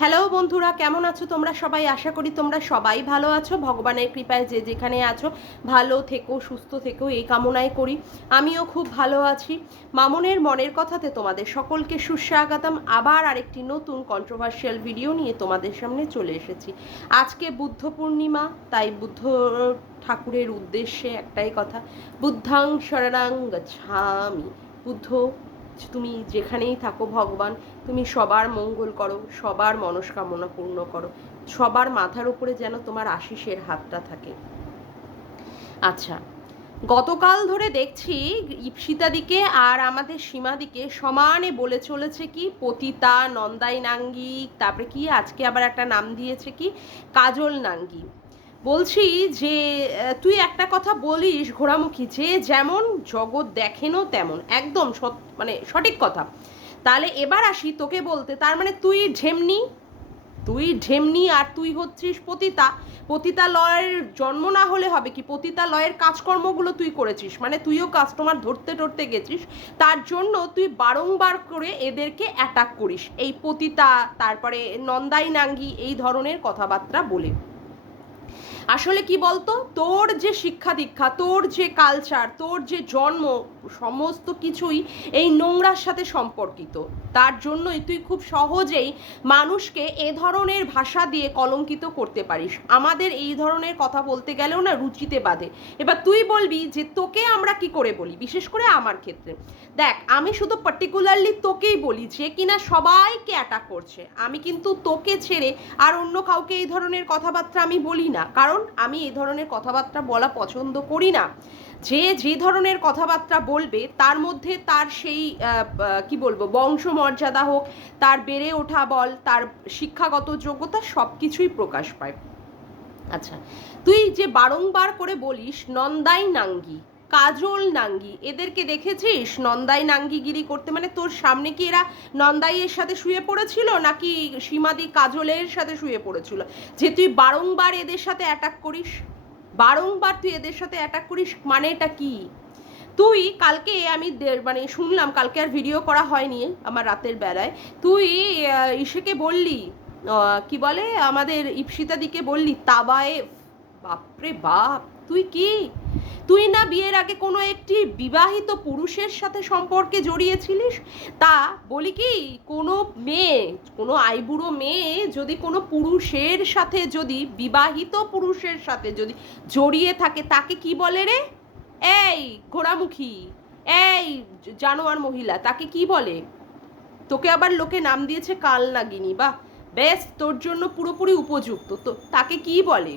Hello বন্ধুরা, কেমন আছো তোমরা সবাই? আশা করি তোমরা সবাই ভালো আছো। ভগবানের কৃপায় যে যেখানে আছো ভালো থেকো, সুস্থ থেকো, এই কামনাই করি। আমিও খুব ভালো আছি। মামনের মনের কথাতে তোমাদের সকলকে সুস্বাগতম। আবার আরেকটি নতুন কন্ট্রোভার্সিয়াল ভিডিও নিয়ে তোমাদের সামনে চলে এসেছি। আজকে বুদ্ধ পূর্ণিমা, তাই বুদ্ধ ঠাকুরের উদ্দেশ্যে একটাই কথা, বুদ্ধাং শরণাং গচ্ছামি। বুদ্ধ, তুমি যেখানেই থাকো ভগবান, তুমি সবার মঙ্গল করো, সবার মনস্কামনা পূর্ণ করো, সবার মাথার উপরে যেন তোমার আশিসের হাতটা থাকে। আচ্ছা, গতকাল ধরে দেখছি ইপ্সিতাদিকে আর আমাদের সীমাদিকে সমানে বলে চলেছে কি পতিতা, নন্দাই নাঙ্গি, তারপরে কি আজকে আবার একটা নাম দিয়েছে কি কাজল নাঙ্গি। বলছি যে তুই একটা কথা বলিস ঘোড়ামুখী, যে যেমন জগৎ দেখেনও তেমন, একদম মানে সঠিক কথা। তাহলে এবার আসি তোকে বলতে, তার মানে তুই ঢেমনি আর তুই হচ্ছিস পতিতা। পতিতালয়ের জন্ম না হলে হবে কি, পতিতালয়ের কাজকর্মগুলো তুই করেছিস, মানে তুইও কাস্টমার ধরতে ধরতে গেছিস, তার জন্য তুই বারংবার করে এদেরকে অ্যাটাক করিস এই পতিতা, তারপরে নন্দাই নাঙ্গি এই ধরনের কথাবার্তা বলে। আসলে কি বলতো, তোর যে শিক্ষা দীক্ষা, তোর যে কালচার, তোর যে জন্ম, সমস্ত কিছুই এই নোংরার সাথে সম্পর্কিত। তার জন্যই তুই খুব সহজেই মানুষকে এ ধরনের ভাষা দিয়ে কলঙ্কিত করতে পারিস। আমাদের এই ধরনের কথা বলতে গেলেও না রুচিতে বাঁধে। এবার তুই বলবি যে তোকে আমরা কি করে বলি, বিশেষ করে আমার ক্ষেত্রে দেখ, আমি শুধু পার্টিকুলারলি তোকেই বলি যে কিনা সবাইকে অ্যাটাক করছে। আমি কিন্তু তোকে ছেড়ে আর অন্য কাউকে এই ধরনের কথাবার্তা আমি বলি না, কারণ আমি এই ধরনের কথাবার্তা বলা পছন্দ করি না। যে ধরনের কথাবার্তা বলবে তার মধ্যে তার সেই কি বলবো বংশমর্যাদা হোক, তার বেড়ে ওঠা বল, তার শিক্ষাগত যোগ্যতা, সব কিছুই প্রকাশ পায়। আচ্ছা, তুই যে বারংবার করে বলিস নন্দাই নাঙ্গি, কাজল নাঙ্গি, এদেরকে দেখেছিস নন্দাই নাঙ্গিগিরি করতে? মানে তোর সামনে কি এরা নন্দাইয়ের সাথে শুয়ে পড়েছিল, নাকি সীমাদি কাজলের সাথে শুয়ে পড়েছিল যে তুই বারংবার এদের সাথে অ্যাটাক করিস? বারংবার তুই এদের সাথে অ্যাটাক করিস, মানে এটা কি? তুই কালকে আমি মানে শুনলাম, কালকে আর ভিডিও করা হয়নি আমার রাতের বেলায়, তুই ইসেকে বললি, কি বলে আমাদের ইপসিতাদিকে বললি তাবায়েফ। বাপরে বাপ, তুই কি, তুই না বিয়ের আগে কোনো একটি বিবাহিত পুরুষের সাথে সম্পর্কে জড়িয়েছিলিস? তা বলি কি, কোনো মেয়ে, কোনো আইবুড়ো মেয়ে যদি কোনো পুরুষের সাথে, যদি বিবাহিত পুরুষের সাথে যদি জড়িয়ে থাকে, তাকে কি বলে রে? এই ঘোড়ামুখী, এই জানোয়ার মহিলা, তাকে কি বলে? তোকে আবার লোকে নাম দিয়েছে কাল নাগিনী, বা বেশ তোর জন্য পুরোপুরি উপযুক্ত। তো তাকে কি বলে?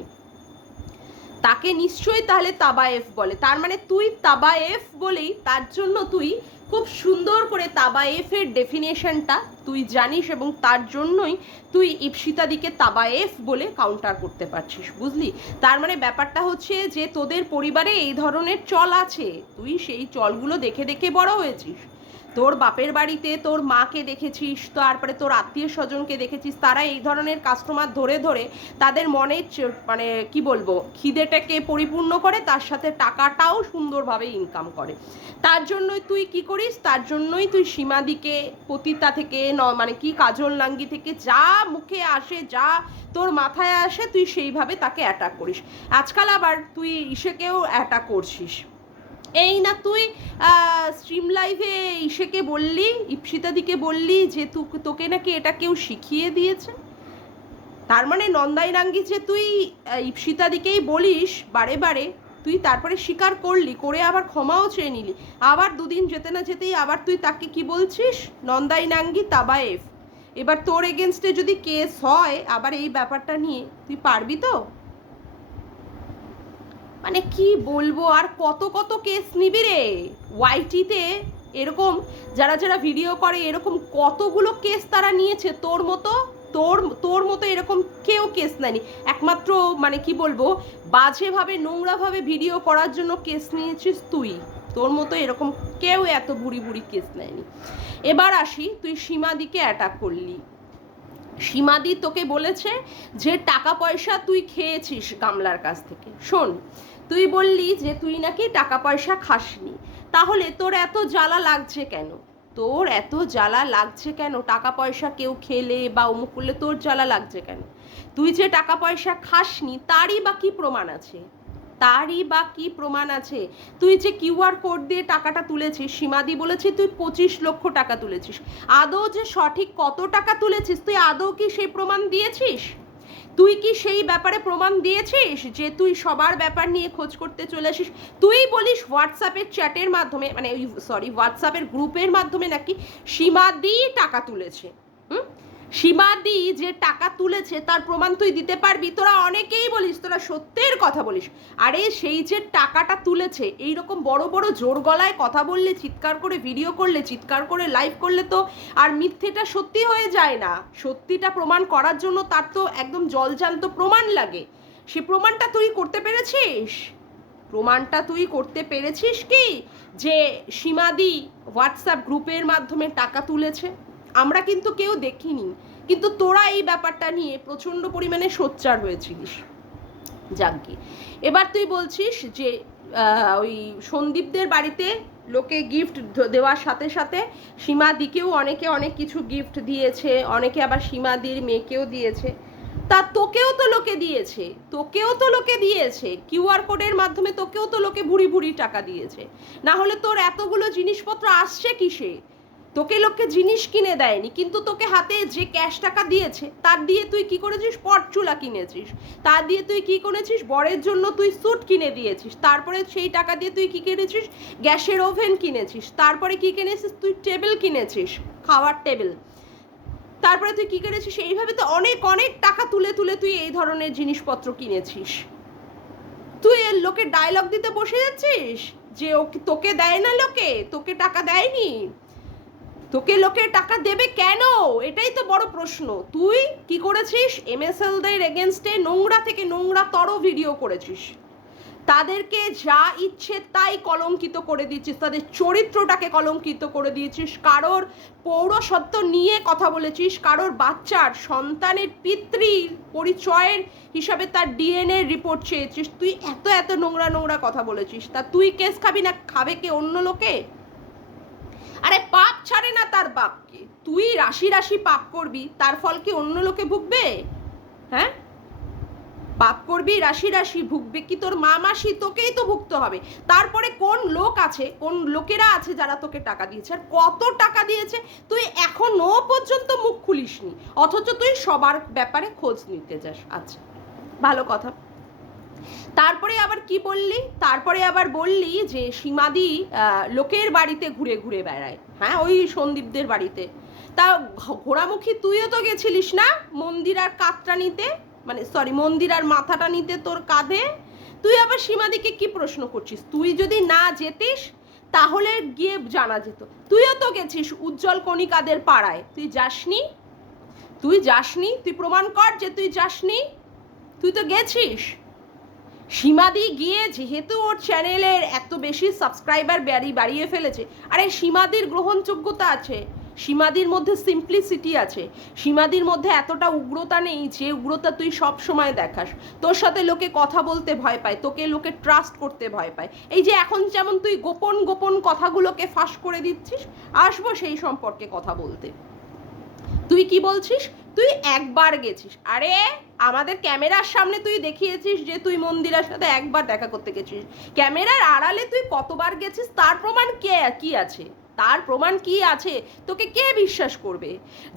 তাকে নিশ্চয়ই তাহলে তাবায়েফ বলে। তার মানে তুই তাবায়েফ বলেই, তার জন্য তুই খুব সুন্দর করে তাবায়েফের ডেফিনেশনটা তুই জানিস, এবং তার জন্যই তুই ইপসিতাদিকে তাবায়েফ বলে কাউন্টার করতে পারছিস, বুঝলি? তার মানে ব্যাপারটা হচ্ছে যে তোদের পরিবারে এই ধরনের চল আছে, তুই সেই চলগুলো দেখে দেখে বড় হয়েছিস। তোর বাপের বাড়িতে তোর মাকে দেখেছিস, তারপরে তোর আত্মীয় স্বজনকে দেখেছিস, তারা এই ধরনের কাস্টমার ধরে ধরে তাদের মনে মানে কি বলবো খিদেটাকে পরিপূর্ণ করে, তার সাথে টাকাটাও সুন্দরভাবে ইনকাম করে। তার জন্যই তুই কি করিস, তার জন্যই তুই সীমাদিকে পতিতা থেকে মানে কি কাজল নাঙ্গি থেকে যা মুখে আসে, যা তোর মাথায় আসে, তুই সেইভাবে তাকে অ্যাটাক করিস। আজকাল আবার তুই ইসেকেও অ্যাটাক করছিস। এই না তুই স্ট্রিম লাইভে ইসেকে বললি, ইপসিতাদিকে বললি যে তোকে নাকি এটা কেউ শিখিয়ে দিয়েছে। তার মানে নন্দাই নাঙ্গি যে তুই ইপসিতাদিকেই বলিস বারে বারে, তুই তারপরে স্বীকার করলি, করে আবার ক্ষমাও চেয়ে নিলি, আবার দুদিন যেতে না যেতেই আবার তুই তাকে কি বলছিস, নন্দাই নাঙ্গি তাবায়েফ। এবার তোর এগেনস্টে যদি কেস হয় আবার এই ব্যাপারটা নিয়ে, তুই পারবি তো? মানে কি বলবো, আর কত কত কেস নিবি রে ওয়াইটিতে? এরকম যারা যারা ভিডিও করে এরকম কতগুলো কেস তারা নিয়েছে, তোর মতো, তোর মতো এরকম কেউ কেস নেয়নি। একমাত্র মানে কি বলবো বাজেভাবে নোংরাভাবে ভিডিও করার জন্য কেস নিয়েছিস তুই, তোর মতো এরকম কেউ এত বুড়ি বুড়ি কেস নেয়নি। এবার আসি, তুই সীমাদিকে অ্যাটাক করলি। সীমাদি তোকে বলেছে যে টাকা পয়সা তুই খেয়েছিস গামলার কাছ থেকে। শোন, তুই বললি যে তুই নাকি টাকা পয়সা খাসনি, তাহলে তোর এত জ্বালা লাগছে কেন? তোর এত জ্বালা লাগছে কেন? টাকা পয়সা কেউ খেলে বা অমুক করলে তোর জ্বালা লাগছে কেন? তুই যে টাকা পয়সা খাসনি তারই বা কি প্রমাণ আছে? তারই বা কি প্রমাণ আছে? তুই যে কিউআর কোড দিয়ে টাকাটা তুলেছিস, সীমাদি বলেছে তুই 25 লক্ষ টাকা তুলেছিস, আদৌ যে সঠিক কত টাকা তুলেছিস তুই আদৌ কি সেই প্রমাণ দিয়েছিস? তুই কি সেই ব্যাপারে প্রমাণ দিয়েছিস যে তুই সবার ব্যাপার নিয়ে খোঁজ করতে চলে আসিস? তুই বলিস হোয়াটসঅ্যাপের চ্যাটের মাধ্যমে, মানে সরি হোয়াটসঅ্যাপের গ্রুপের মাধ্যমে নাকি সীমাদি টাকা তুলেছে। হুম, সীমাদি যে টাকা তুলেছে তার প্রমাণ তুই দিতে পারবি? তোরা অনেকেই বলিস, তোরা সত্যের কথা বলিস। আরে সেই যে টাকাটা তুলেছে, এইরকম বড় বড় জোর গলায় কথা বললে, চিৎকার করে ভিডিও করলে, চিৎকার করে লাইভ করলে তো আর মিথ্যেটা সত্যি হয়ে যায় না। সত্যিটা প্রমাণ করার জন্য তার তো একদম জলজান্ত প্রমাণ লাগে। সে প্রমাণটা তুই করতে পেরেছিস? প্রমাণটা তুই করতে পেরেছিস কি যে সীমাদি হোয়াটসঅ্যাপ গ্রুপের মাধ্যমে টাকা তুলেছে? আমরা কিন্তু কেউ দেখিনি, কিন্তু তোরা এই ব্যাপারটা নিয়ে প্রচণ্ড পরিমাণে সোচ্চার হয়েছিলিস। যাকে এবার তুই বলছিস যে ওই সন্দীপদের বাড়িতে লোকে গিফট দেওয়ার সাথে সাথে সীমাদিকেও অনেকে অনেক কিছু গিফট দিয়েছে, অনেকে আবার সীমাদির মেয়েকেও দিয়েছে। তা তোকেও তো লোকে দিয়েছে, তোকেও তো লোকে দিয়েছে কিউআর কোডের মাধ্যমে, তোকেও তো লোকে ভুড়ি ভুড়ি টাকা দিয়েছে। না হলে তোর এতগুলো জিনিসপত্র আসছে কিসে? তোকে লোককে জিনিস কিনে দেয়নি, কিন্তু তোকে হাতে যে ক্যাশ টাকা দিয়েছে তার দিয়ে তুই কি করেছিস? পটচুলা কিনেছিস। তার দিয়ে তুই কি করেছিস? বরের জন্য তুই স্যুট কিনে দিয়েছিস। তারপরে সেই টাকা দিয়ে তুই কি কিনেছিস? গ্যাসের ওভেন কিনেছিস। তারপরে কি কিনেছিস? তুই টেবিল কিনেছিস, খাওয়ার টেবিল। তারপরে তুই কি কিনেছিস? এইভাবে তো অনেক অনেক টাকা তুলে তুলে তুই এই ধরনের জিনিসপত্র কিনেছিস। তুই এর লোকে ডায়লগ দিতে বসে যাচ্ছিস যে তোকে দেয় না, লোকে তোকে টাকা দেয়নি। তোকে লোকে টাকা দেবে কেন? এটাই তো বড় প্রশ্ন। তুই কি করেছিস? এমএসএলদের এগেনস্টে নোংরা থেকে নোংরাতর ভিডিও করেছিস, তাদেরকে যা ইচ্ছে তাই কলঙ্কিত করে দিয়েছিস, তাদের চরিত্রটাকে কলঙ্কিত করে দিয়েছিস, কারোর পৌরসত্ব নিয়ে কথা বলেছিস, কারোর বাচ্চার সন্তানের পিতৃর পরিচয়ের হিসাবে তার ডিএনএ রিপোর্ট চেয়েছিস। তুই এত এত নোংরা নোংরা কথা বলেছিস, তা তুই কেস খাবি না? খাবে কে? অন্য লোকে? আরে পাপ ছাড়ে না তার বাপকে। তুই রাশি রাশি পাপ করবি, তার ফল কি অন্য লোকে ভুগবে? হ্যাঁ, পাপ করবি রাশি রাশি, ভুগবে কি তোর মা মাসি? তোকেই তো ভুগতে হবে। তারপরে কোন লোক আছে, কোন লোকেরা আছে যারা তোকে টাকা দিয়েছে, আর কত টাকা দিয়েছে তুই এখনো পর্যন্ত মুখ খুলিসনি, অথচ তুই সবার ব্যাপারে খোঁজ নিতে যাস। আচ্ছা, ভালো কথা। তারপরে আবার কি বললি? তারপরে আবার বললি যে সীমাদি লোকের বাড়িতে ঘুরে ঘুরে বেড়ায়। হ্যাঁ, ওই সন্দীপদের বাড়িতে। তা ঘোড়ামুখী তুইও তো গেছিলিস না মন্দিরার কাঁধটা নিতে, মানে সরি মন্দিরার মাথাটা নিতে তোর কাঁধে। তুই আবার সীমাদিকে কি প্রশ্ন করছিস? তুই যদি না যেতিস তাহলে গিয়ে জানা যেত। তুইও তো গেছিস উজ্জ্বল কণিকাদের পাড়ায়, তুই যাসনি? তুই যাসনি? তুই প্রমাণ কর যে তুই যাসনি। তুই তো গেছিস। সীমাদি গিয়ে যেহেতু ওর চ্যানেলের এত বেশি সাবস্ক্রাইবার বাড়িয়ে ফেলেছে, আরে সীমাদির গ্রহণযোগ্যতা আছে, সীমাদির মধ্যে সিম্পলিসিটি আছে, সীমাদির মধ্যে এতটা উগ্রতা নেই যে উগ্রতা তুই সব সময় দেখাস। তোর সাথে লোকে কথা বলতে ভয় পায়, তোকে লোকে ট্রাস্ট করতে ভয় পায়। এই যে এখন যেমন তুই গোপন গোপন কথাগুলোকে ফাঁস করে দিচ্ছিস, আসবো সেই সম্পর্কে কথা বলতে। তুই কি বলছিস? তুই একবার গেছিস। আরে আমাদের ক্যামেরার সামনে তুই দেখিয়েছিস যে তুই মন্দিরার সাথে একবার দেখা করতে গেছিস। ক্যামেরার আড়ালে তুই কতবার গেছিস তার প্রমাণ কি আছে? তার প্রমাণ কি আছে? তোকে কে বিশ্বাস করবে?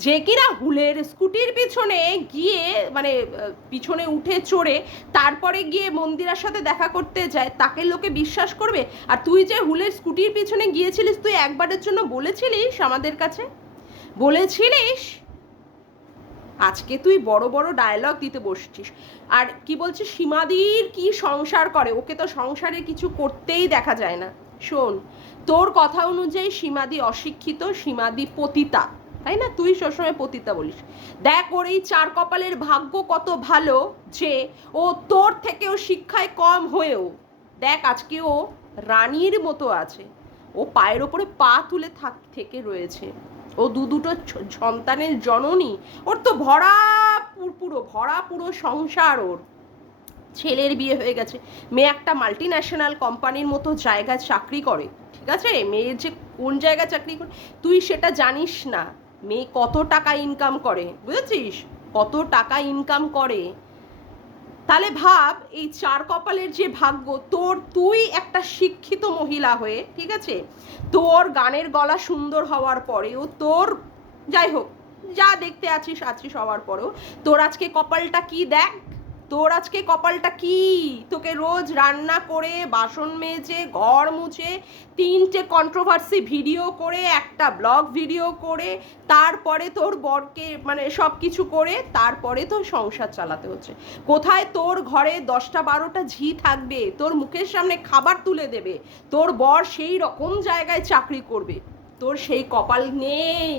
যে কিনা হুলের স্কুটির পিছনে গিয়ে, মানে পিছনে উঠে চড়ে তারপরে গিয়ে মন্দিরার সাথে দেখা করতে যায়, তাকে লোকে বিশ্বাস করবে? আর তুই যে হুলের স্কুটির পিছনে গিয়েছিলিস, তুই একবারের জন্য বলেছিলিস আমাদের কাছে? বলেছিলিস? আজকে তুই বড় বড় ডায়লগ দিতে বসছিস। আর কি বলছিস? সীমাদির কি সংসার করে? ওকে তো সংসারে কিছু করতেই দেখা যায় না। শোন, তোর কথা অনুযায়ী সীমাদি অশিক্ষিত, সীমাদি পতিতা, তাই না? তুই সবসময় পতিতা বলিস। দেখ ওর এই চার কপালের ভাগ্য কত ভালো যে ও তোর থেকেও শিক্ষায় কম হয়েও দেখ আজকে ও রানীর মতো আছে। ও পায়ের ওপরে পা তুলে থেকে রয়েছে। ও দুটো সন্তানের জননী। ওর তো ভরা পুরো সংসার। ওর ছেলের বিয়ে হয়ে গেছে, মেয়ে একটা মাল্টি ন্যাশনাল কোম্পানির মতো জায়গায় চাকরি করে, ঠিক আছে? মেয়ে যে কোন জায়গায় চাকরি করে তুই সেটা জানিস না। মেয়ে কত টাকা ইনকাম করে, বুঝেছিস? কত টাকা ইনকাম করে। তাহলে ভাব এই চার কপালের যে ভাগ্য তোর, তুই একটা শিক্ষিত মহিলা হয়ে, ঠিক আছে, তোর গানের গলা সুন্দর হওয়ার পরেও, তোর যাই হোক যা দেখতে আছিস আছিস হওয়ার পরেও তোর আজকে কপালটা কি দেখ, তোর আজকে কপালটা কি, তোকে রোজ রান্না করে, বাসন মেজে, ঘর মুছে, 3টে কন্ট্রোভার্সি ভিডিও করে, একটা ব্লগ ভিডিও করে, তারপরে তোর বরকে মানে সব কিছু করে তারপরে তোর সংসার চালাতে হচ্ছে। কোথায় তোর ঘরে 10টা 12টা ঝি থাকবে, তোর মুখের সামনে খাবার তুলে দেবে, তোর বর সেই রকম জায়গায় চাকরি করবে, তোর সেই কপাল নেই।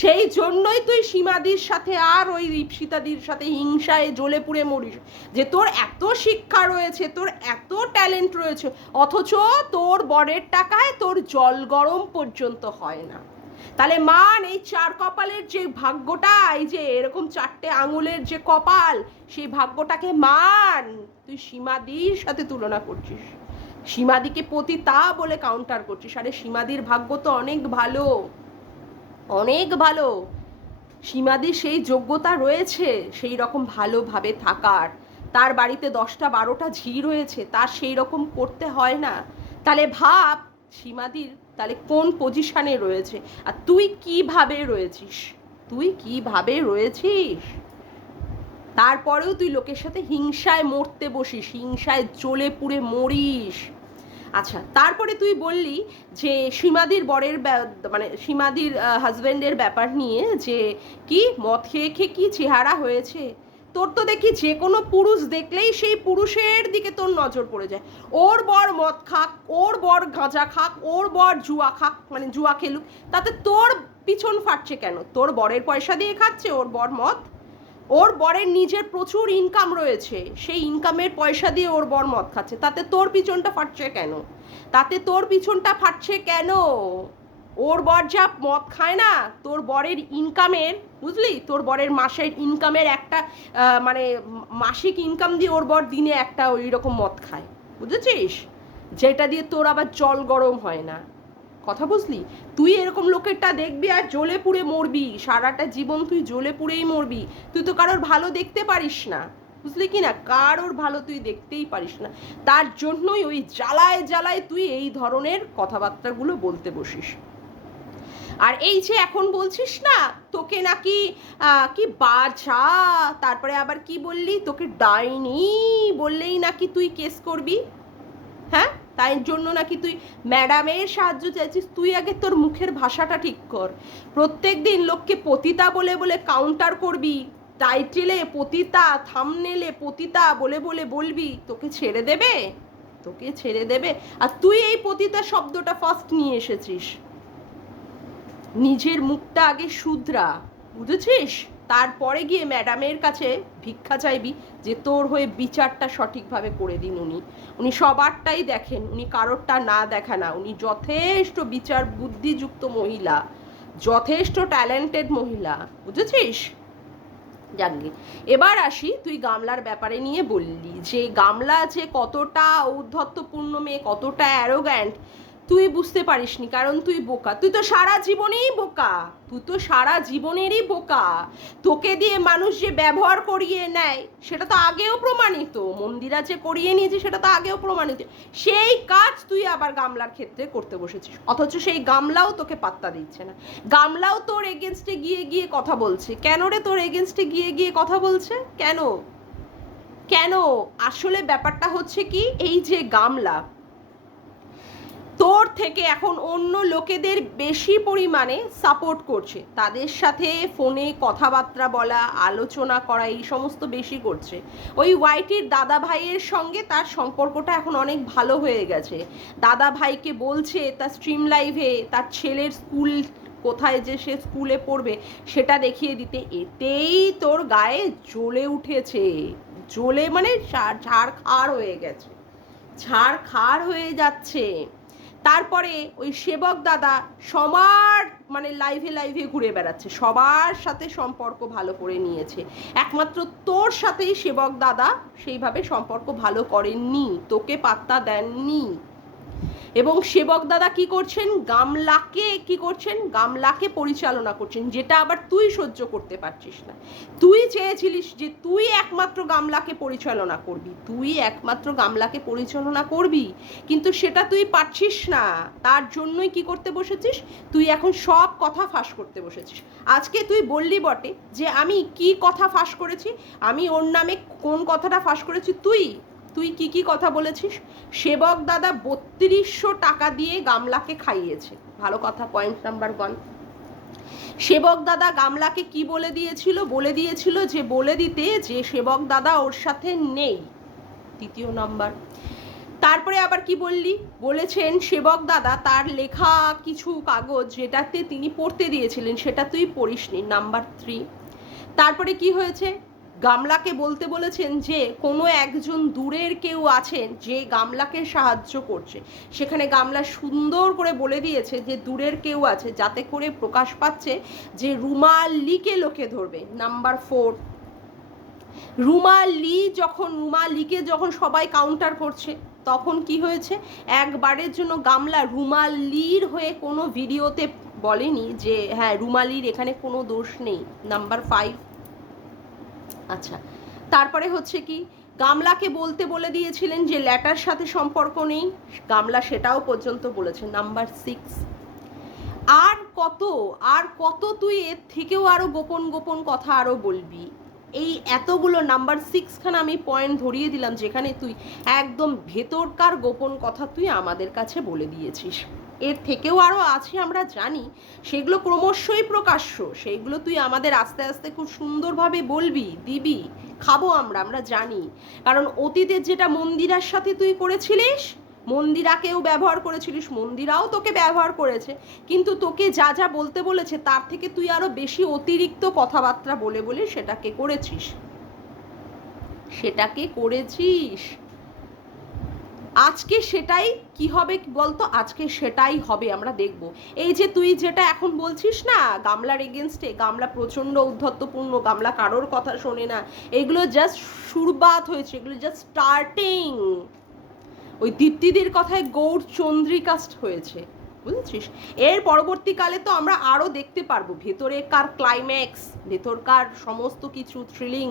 সেই জন্যই তুই সীমাদির সাথে আর ওই রিপসিতাদির সাথে হিংসায় জ্বলে পুড়ে মরিস, যে তোর এত শিক্ষা রয়েছে, তোর এত ট্যালেন্ট রয়েছে, অথচ তোর বরের টাকায় তোর জল গরম পর্যন্ত হয় না। তাহলে মান এই চার কপালের যে ভাগ্যটা, এই যে এরকম 4টে আঙুলের যে কপাল, সেই ভাগ্যটাকে মান। তুই সীমাদির সাথে তুলনা করছিস, সীমাদিকে পতিতা বলে কাউন্টার করছিস। আরে সীমাদির ভাগ্য তো অনেক ভালো, অনেক ভালো। সীমাদির সেই যোগ্যতা রয়েছে সেই রকম ভালোভাবে থাকার, তার বাড়িতে 10টা 12টা ঝি রয়েছে, তার সেই রকম করতে হয় না। তাহলে ভাব সীমাদির তাহলে কোন পজিশনে রয়েছে, আর তুই কিভাবে রয়েছিস, তুই কিভাবে রয়েছিস। তারপরেও তুই লোকের সাথে হিংসায় মরতে বসিস, হিংসায় জ্বলে পুড়ে মরিস। আচ্ছা, তারপরে তুই বললি যে সীমাদির বরের মানে সীমাদির হাজব্যান্ডের ব্যাপার নিয়ে, যে কি মদ খেয়ে খেয়ে কি চেহারা হয়েছে। তোর তো দেখি যে কোনো পুরুষ দেখলেই সেই পুরুষের দিকে তোর নজর পড়ে যায়। ওর বর মদ খাক, ওর বর গাঁজা খাক, ওর বর জুয়া খাক, মানে জুয়া খেলুক, তাতে তোর পিছন ফাটছে কেন? তোর বরের পয়সা দিয়ে খাচ্ছে ওর বর মদ, ওর বরের নিজের প্রচুর ইনকাম রয়েছে, সেই ইনকামের পয়সা দিয়ে ওর বর মদ খাচ্ছে, তাতে তোর পিছনটা ফাটছে কেন? তাতে তোর পিছনটা ফাটছে কেন? ওর বর যা মদ খায় না, তোর বরের ইনকামের, বুঝলি, তোর বরের মাসের ইনকামের একটা মানে মাসিক ইনকাম দিয়ে ওর বর দিনে একটা ওই রকম মদ খায়, বুঝেছিস, যেটা দিয়ে তোর আবার জল গরম হয় না। কথা বুঝলি? তুই এরকম লোকেরটা দেখবি আর জ্বলে পুড়ে মরবি, সারাটা জীবন তুই জ্বলে পুড়েই মরবি। তুই তো কারোর ভালো দেখতে পারিস না, বুঝলি কি না, কারোর ভালো তুই দেখতেই পারিস না। তার জন্যই ওই জ্বালায় জ্বালায় তুই এই ধরনের কথাবার্তাগুলো বলতে বসিস। আর এই যে এখন বলছিস না তোকে নাকি কি বাছা, তারপরে আবার কি বললি, তোকে ডাইনি বললেই নাকি তুই কেস করবি, হ্যাঁ, তাই জন্য নাকি তুই ম্যাডামের সাহায্য চাইছিস। তুই আগে তোর মুখের ভাষাটা ঠিক কর। প্রত্যেক দিন লোককে পতিতা বলে বলে কাউন্টার করবি, টাইটেলে পতিতা, থাম্বনেলে পতিতা বলে বলে বলবি, তোকে ছেড়ে দেবে? তোকে ছেড়ে দেবে? আর তুই এই পতিতা শব্দটা ফার্স্ট নিয়ে এসেছিস। নিজের মুখটা আগে শুধরা, বুঝেছিস? তারপরে গিয়ে ম্যাডামের কাছে ভিক্ষা চাইবি যে তোর হয়ে বিচারটা সঠিকভাবে করে দিন। উনি সবারটাই দেখেন, উনি কারোরটা না দেখা না, উনি যথেষ্ট বিচার বুদ্ধিযুক্ত মহিলা, যথেষ্ট ট্যালেন্টেড মহিলা, বুঝেছিস? যাকে এবার আসি, তুই গামলার ব্যাপারে নিয়ে বললি যে গামলা যে কতটা ঔদ্ধত্যপূর্ণ মেয়ে, কতটা অ্যারোগ্যান্ট, তুই বুঝতে পারিসনি, কারণ তুই বোকা। তুই তো সারা জীবনেই বোকা, তুই তো সারা জীবনেরই বোকা। তোকে দিয়ে মানুষ যে ব্যবহার করিয়ে নেয় সেটা তো আগেও প্রমাণিত, মন্দিরা যে করিয়ে নিয়েছে সেটা তো আগেও প্রমাণিত। সেই কাজ তুই আবার গামলার ক্ষেত্রে করতে বসেছিস, অথচ সেই গামলাও তোকে পাত্তা দিচ্ছে না। গামলাও তোর এগেনস্টে গিয়ে গিয়ে কথা বলছে। কেন রে তোর এগেনস্টে গিয়ে গিয়ে কথা বলছে? কেন কেন? আসলে ব্যাপারটা হচ্ছে কি, এই যে গামলা তোর থেকে এখন অন্য লোকেদের বেশি পরিমাণে সাপোর্ট করছে, তাদের সাথে ফোনে কথাবার্তা বলা, আলোচনা করা, এই সমস্ত বেশি করছে। ওই ওয়াইটির দাদা ভাইয়ের সঙ্গে তার সম্পর্কটা এখন অনেক ভালো হয়ে গেছে। দাদা ভাইকে বলছে তার স্ট্রিম লাইভে তার ছেলের স্কুল কোথায়, যে সে স্কুলে পড়বে সেটা দেখিয়ে দিতে। এতেই তোর গায়ে জ্বলে উঠেছে, জ্বলে মানে ঝাড়খাড় হয়ে গেছে, ঝাড়খাড় হয়ে যাচ্ছে। তারপরে ওই সেবক দাদা সবার মানে লাইভে লাইভে ঘুরে বেড়াচ্ছে, সবার সাথে সম্পর্ক ভালো করে নিয়েছে, একমাত্র তোর সাথেই সেবক দাদা সেইভাবে সম্পর্ক ভালো করেননি, তোকে পাত্তা দেননি। এবং সেবক দাদা কি করছেন, গামলাকে পরিচালনা করছেন, যেটা আবার তুই সহ্য করতে পারছিস না। তুই চেয়েছিলিস যে তুই একমাত্র গামলাকে পরিচালনা করবি, কিন্তু সেটা তুই পারছিস না। তার জন্যই কি করতে বসেছিস, তুই এখন সব কথা ফাঁস করতে বসেছিস। আজকে তুই বললি বটে যে আমি কি কথা ফাঁস করেছি, আমি ওর নামে কোন কথাটা ফাঁস করেছি। তুই কি কথা বলেছিস, সেবক দাদা 3200 টাকা দিয়ে গামলাকে খাইয়েছে। ভালো কথা, পয়েন্ট নাম্বার 1। সেবক দাদা গামলাকে কি বলে দিয়েছিল যে বলে দিতে যে সেবক দাদা ওর সাথে নেই, দ্বিতীয় নাম্বার। তারপরে আবার কি বলেছেন সেবক দাদা তার লেখা কিছু কাগজ যেটাতে তিনি পড়তে দিয়েছিলেন সেটা তুই পড়িসনি, নাম্বার 3। তারপরে কি হয়েছে, গামলাকে বলতে বলেছেন যে কোনো একজন দূরের কেউ আছেন যে গামলাকে সাহায্য করছে। সেখানে গামলা সুন্দর করে বলে দিয়েছে যে দূরের কেউ আছে, যাতে করে প্রকাশ পাচ্ছে যে রুমালিকে লোকে ধরবে, নাম্বার 4। রুমালিকে যখন সবাই কাউন্টার করছে তখন কি হয়েছে, একবারের জন্য গামলা রুমালির হয়ে কোনো ভিডিওতে বলেনি যে হ্যাঁ রুমালির এখানে কোনো দোষ নেই, নাম্বার 5। আচ্ছা, তারপরে হচ্ছে কি, গামলাকে বলে দিয়েছিলেন যে ল্যাটার সাথে সম্পর্ক নেই, গামলা সেটাও পর্যন্ত বলেছে, নাম্বার 6। আর কত তুই এর থেকেও আরো গোপন কথা আরো বলবি। এই এতগুলো নাম্বার 6 খানা আমি পয়েন্ট ধরিয়ে দিলাম, যেখানে তুই একদম ভেতরকার গোপন কথা তুই আমাদের কাছে বলে দিয়েছিস। এর থেকেও আরও আছে আমরা জানি, সেগুলো ক্রমশই প্রকাশ্য, সেইগুলো তুই আমাদের আস্তে আস্তে খুব সুন্দরভাবে দিবি, খাবো আমরা জানি। কারণ অতীতের যেটা মন্দিরার সাথে তুই করেছিলিস, মন্দিরাকেও ব্যবহার করেছিলিস, মন্দিরাও তোকে ব্যবহার করেছে, কিন্তু তোকে যা বলতে বলেছে তার থেকে তুই আরো বেশি অতিরিক্ত কথাবার্তা বলে সেটাকে করেছিস। আজকে সেটাই কি হবে বলতো, আজকে সেটাই হবে, আমরা দেখব। এই যে তুই যেটা এখন বলছিস না গামলার এগেনস্টে, গামলা প্রচণ্ড ঔদ্ধত্যপূর্ণ, গামলা কারোর কথা শোনে না, এগুলো জাস্ট শুরুবাত হয়েছে, এগুলো জাস্ট স্টার্টিং। ওই দীপ্তিদির কথায় গৌড় চন্দ্রিকাস্ট হয়েছে, বুঝেছিস? এর পরবর্তীকালে তো আমরা আরও দেখতে পারবো ভেতরেকার ক্লাইম্যাক্স, ভেতরকার সমস্ত কিছু থ্রিলিং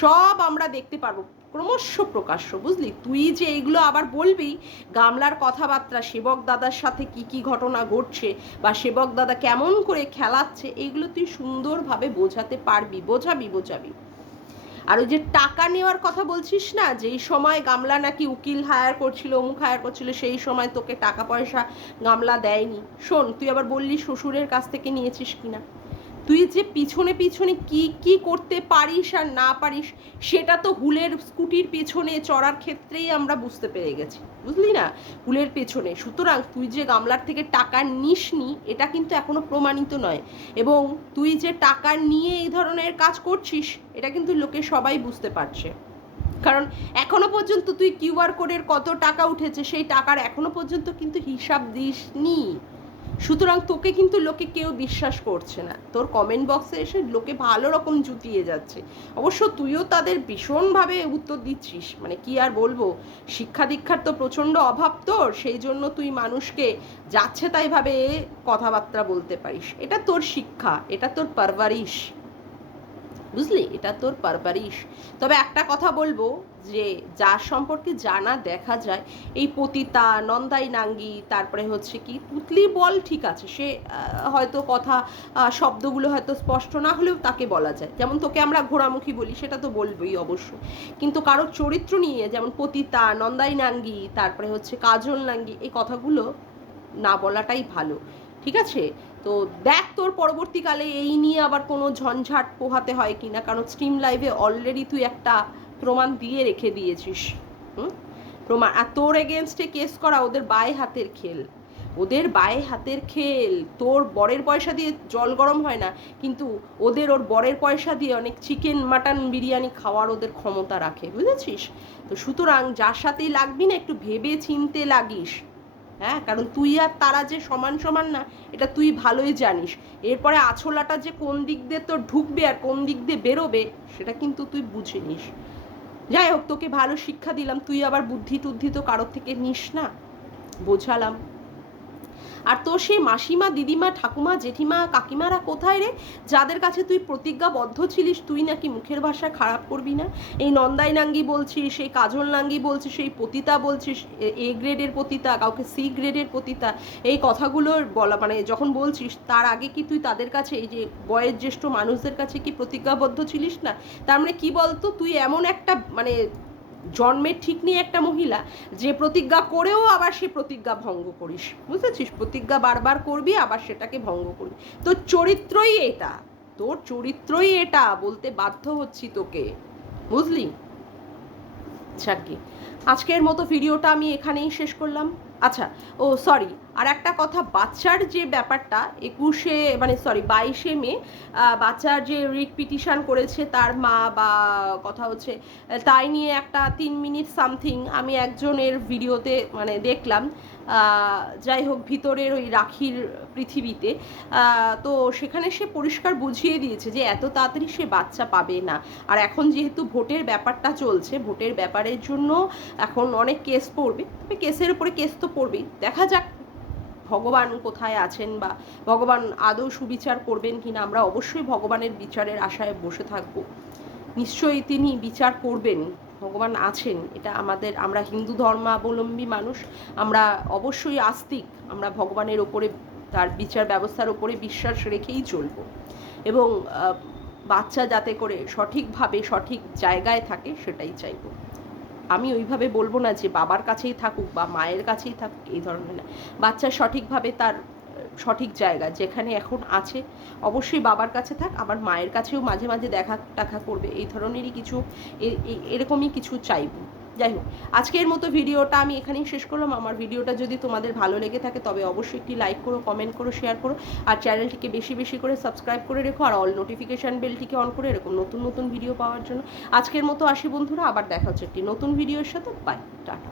সব আমরা দেখতে পারবো ক্রমশ প্রকাশ্য, বুঝলি? তুই যে এইগুলো আবার বলবি, গামলার কথাবার্তা, সেবক দাদার সাথে কি ঘটনা ঘটছে বা সেবক দাদা কেমন করে খেলাচ্ছে, এইগুলো তুই সুন্দরভাবে বোঝাতে পারবি, বোঝাবি। আর ওই যে টাকা নেওয়ার কথা বলছিস না, যেই সময় গামলা নাকি উকিল হায়ার করছিল, অমুক হায়ার করছিল, সেই সময় তোকে টাকা পয়সা গামলা দেয়নি। শোন, তুই আবার বললি শ্বশুরের কাছ থেকে নিয়েছিস কিনা। তুই যে পিছনে কি করতে পারিস আর না পারিস সেটা তো হুলের স্কুটির পেছনে চড়ার ক্ষেত্রেই আমরা বুঝতে পেরে গেছি, বুঝলি না, হুলের পেছনে। সুতরাং তুই যে গামলার থেকে টাকা নিসনি এটা কিন্তু এখনো প্রমাণিত নয়, এবং তুই যে টাকা নিয়ে এই ধরনের কাজ করছিস এটা কিন্তু লোকে সবাই বুঝতে পারছে। কারণ এখনো পর্যন্ত তুই কিউআর কোডের কত টাকা উঠেছে সেই টাকার এখনো পর্যন্ত কিন্তু হিসাব দিসনি। সুতরাং তোকে কিন্তু লোকে কেউ বিশ্বাস করছে না, তোর কমেন্ট বক্সে এসে লোকে ভালো রকম জুতিয়ে যাচ্ছে। অবশ্য তুইও তাদের ভীষণভাবে উত্তর দিচ্ছিস, মানে কি আর বলবো, শিক্ষা দীক্ষার তো প্রচণ্ড অভাব তোর, সেই জন্য তুই মানুষকে যাচ্ছে তাই ভাবে কথাবার্তা বলতে পারিস। এটা তোর শিক্ষা, এটা তোর পারভারিশ, বুঝলি, এটা তোর পারভারিশ। তবে একটা কথা বলবো, যে যার সম্পর্কে জানা দেখা যায়, এই পতিতা, নন্দাই নাঙ্গি, তারপরে হচ্ছে কি পুতলি বল, ঠিক আছে, সে হয়তো কথা শব্দগুলো হয়তো স্পষ্ট না হলেও তাকে বলা যায়, যেমন তোকে আমরা ঘোড়ামুখী বলি, সেটা তো বলবোই অবশ্য। কিন্তু কারোর চরিত্র নিয়ে যেমন পতিতা, নন্দাই নাঙ্গি, তারপরে হচ্ছে কাজল নাঙ্গি, এই কথাগুলো না বলাটাই ভালো, ঠিক আছে? তো দেখ তোর পরবর্তীকালে এই নিয়ে আবার কোনো ঝঞ্ঝাট পোহাতে হয় কিনা, কারণ স্ট্রিম লাইভে অলরেডি তুই একটা প্রমাণ দিয়ে রেখে দিয়েছিস। প্রমাণ, আর তোর এগেনস্টে কেস করা ওদের বায়ে হাতের খেল। তোর বরের পয়সা দিয়ে জল গরম হয় না, কিন্তু ওর বরের পয়সা দিয়ে অনেক চিকেন মাটন বিরিয়ানি খাওয়ার ওদের ক্ষমতা রাখে, বুঝেছিস? তো সুতরাং যার সাথেই লাগবি না একটু ভেবে চিনতে লাগিস, হ্যাঁ, কারণ তুই আর তারা যে সমান না এটা তুই ভালোই জানিস। এরপরে আছলাটা যে কোন দিক দিয়ে তোর ঢুকবে আর কোন দিক দিয়ে বেরোবে সেটা কিন্তু তুই বুঝে নিস। যাই হোক, তোকে ভালো শিক্ষা দিলাম, তুই আবার বুদ্ধি টুদ্ধি তো কারোর থেকে নিস না, বোঝালাম। আর তোর সেই মাসিমা, দিদিমা, ঠাকুমা, জেঠিমা, কাকিমারা কোথায় রে, যাদের কাছে তুই প্রতিজ্ঞাবদ্ধ ছিলিস তুই নাকি মুখের ভাষা খারাপ করবি না? এই নন্দাই নাঙ্গি বলছিস, সেই কাজল নাঙ্গি বলছিস, সেই পতিতা বলছিস, এ গ্রেডের পতিতা, কাউকে সি গ্রেডের পতিতা, এই কথাগুলোর বলা মানে যখন বলছিস তার আগে কি তুই তাদের কাছে, এই যে বয়োজ্যেষ্ঠ মানুষদের কাছে কি প্রতিজ্ঞাবদ্ধ ছিলিস না? তার মানে কি বলতো, তুই এমন একটা মানে জন্মের ঠিক নেই একটা মহিলা যে প্রতিজ্ঞা করেও আবার সে প্রতিজ্ঞা ভঙ্গ করিস, বুঝেছিস? প্রতিজ্ঞা বারবার করবি আবার সেটাকে ভঙ্গ করবি। তোর চরিত্রই এটা, তোর চরিত্রই এটা, বলতে বাধ্য হচ্ছি তোকে, বুঝলি? যাকগে, আজকের মতো ভিডিওটা আমি এখানেই শেষ করলাম। আচ্ছা, ও সরি, আর একটা কথা, বাচ্চার যে ব্যাপারটা 22শে মে বাচ্চার যে রিট পিটিশন করেছে তার মা বা কথা হচ্ছে, তাই নিয়ে একটা 3 মিনিট সামথিং আমি একজনের ভিডিওতে মানে দেখলাম। যাই হোক, ভিতরের ওই রাখির পৃথিবীতে, তো সেখানে সে পরিষ্কার বুঝিয়ে দিয়েছে যে এত তাড়াতাড়ি সে বাচ্চা পাবে না। আর এখন যেহেতু ভোটের ব্যাপারটা চলছে, ভোটের ব্যাপারের জন্য এখন অনেক কেস পড়বে, তবে কেসের উপরে কেস তো পড়বেই। দেখা যাক ভগবান কোথায় আছেন বা ভগবান আদৌ সুবিচার করবেন কিনা। আমরা অবশ্যই ভগবানের বিচারের আশায় বসে থাকব, নিশ্চয়ই তিনি বিচার করবেন, ভগবান আছেন, এটা আমাদের, আমরা হিন্দু ধর্মাবলম্বী মানুষ, আমরা অবশ্যই আস্তিক, আমরা ভগবানের ওপরে, তার বিচার ব্যবস্থার ওপরে বিশ্বাস রেখেই চলব। এবং বাচ্চা যাতে করে সঠিকভাবে সঠিক জায়গায় থাকে সেটাই চাইব। আমি ওইভাবে বলবো না যে বাবার কাছেই থাকুক বা মায়ের কাছেই থাকুক, এই ধরনের না। বাচ্চা সঠিকভাবে তার সঠিক জায়গা যেখানে এখন আছে, অবশ্যই বাবার কাছে থাক, আবার মায়ের কাছেও মাঝে মাঝে দেখা করবে, এই ধরনেরই কিছু, এরকমই কিছু চাইব। যাই হোক, আজকের মতো ভিডিওটা আমি এখানেই শেষ করলাম। আমার ভিডিওটা যদি তোমাদের ভালো লেগে থাকে তবে অবশ্যই একটি লাইক করো, কমেন্ট করো, শেয়ার করো, আর চ্যানেলটিকে বেশি বেশি করে সাবস্ক্রাইব করে রেখো, আর অল নোটিফিকেশান বেলটিকে অন করে এরকম নতুন নতুন ভিডিও পাওয়ার জন্য। আজকের মতো আসি বন্ধুরা, আবার দেখা হচ্ছে একটি নতুন ভিডিওর সাথে। Bye, tata.